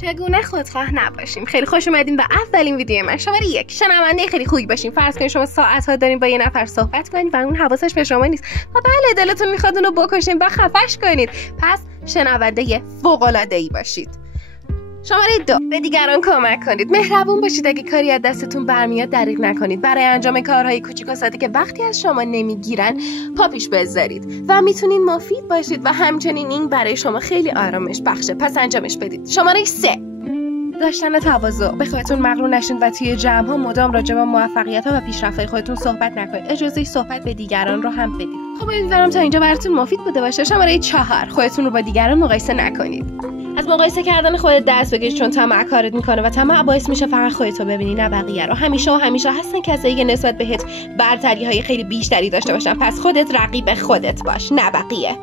چگونه خودخواه نباشیم. خیلی خوش اومدین به اولین ویدیو من. شماره 1 شنونده خیلی خوبی باشین. فرض کنید شما ساعت‌ها دارین با یه نفر صحبت کنید و اون حواسش به شما نیست و بله دلتون میخواد اونو بکشین و خفش کنید. پس شنونده فوق‌العاده‌ای باشید. شماره 2 به دیگران کمک کنید. مهربون باشید. اگه کاری از دستتون برمیاد دریغ نکنید. برای انجام کارهای کوچیک و ساده که وقتی از شما نمیگیرن پا پیش بذارید و میتونین مفید باشید و همچنین این برای شما خیلی آرامش بخشه. پس انجامش بدید. شماره 3 داشتن تواضع. به خودتون مغرور نشین و توی جمع‌ها مدام راجع به موفقیت‌ها و پیشرفت‌های خودتون صحبت نکنید. اجازه صحبت به دیگران رو هم بدید. خب امیدوارم تا اینجا براتون مفید بوده باشه. شماره 4 خودتون رو با دیگران مقایسه نکنید. از مقایسه کردن خودت دست بگیر، چون طمع کارت میکنه و طمع باعث میشه فقط خودت رو ببینی نه بقیه رو. همیشه هستن کسایی که نسبت بهت برتری‌های خیلی بیشتری داشته باشن. پس خودت رقیب خودت باش نه بقیه.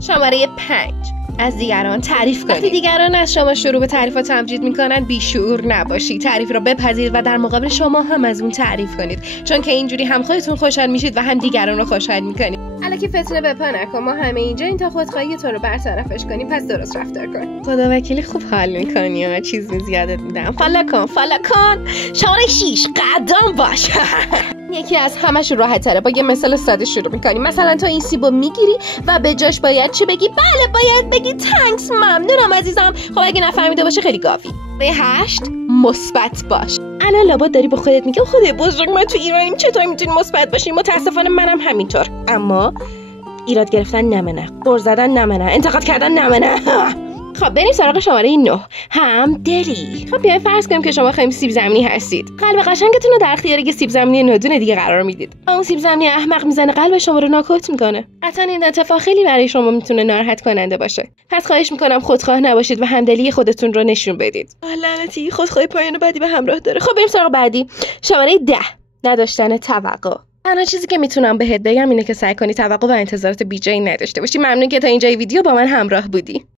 شماره 5 از دیگران تعریف کنید. وقتی دیگران از شما شروع به تعریف و تمجید میکنن بیشعور نباشید. تعریف رو بپذیرید و در مقابل شما هم از اون تعریف کنید، چون که اینجوری هم خودتون خوشحال میشید و هم دیگران رو خوشحال میکنید. الکی فتنه بپا نکن. ما همه اینجا این تا خودخواهی تو رو برطرفش کنی، پس درست رفتار کن. خدا وکیلی خوب حال میکنی و چیزی زیادت میدم. فالا کن. شماره 6 قدم باش. یکی از همش راحت تره. با یه مثال ساده شروع میکنی. مثلا تو این سیبو میگیری و به جاش باید چی بگی؟ بله باید بگی تانکس، ممنونم عزیزم. خب اگه نفهمیده باشه خیلی گاوی. 8 مثبت باش. الان لابد داری با خودت میگم خدای بزرگ ما تو ایرانیم چطور میتونیم مثبت باشیم؟ متاسفانه منم همینطور. اما ایراد گرفتن نمنه، غر زدن نمنه، انتقاد کردن نمنه. خب بریم سراغ شماره 9 همدلی. خب بیاین فرض کنیم که شما خیلی سیب زمینی هستید. قلب قشنگتون رو در اختیار یه سیب زمینی ندونه دیگه قرار میدید. اون سیب زمینی احمق میزنه قلب شما رو ناکوت میکنه. قطعا این اتفاق خیلی برای شما میتونه ناراحت کننده باشه. پس خواهش میکنم خودخواه نباشید و همدلی خودتون رو نشون بدید. لعنتی خودخواهی پایان بدی به همراه داره. خب بریم سراغ بعدی. شماره 10 نداشتن توقع. تنها چیزی که میتونم بهت بگم اینه که سعی کنی توقع و انتظارات بیجایی نداشته باشی. ممنون که تا اینجای ویدیو با من همراه بودی.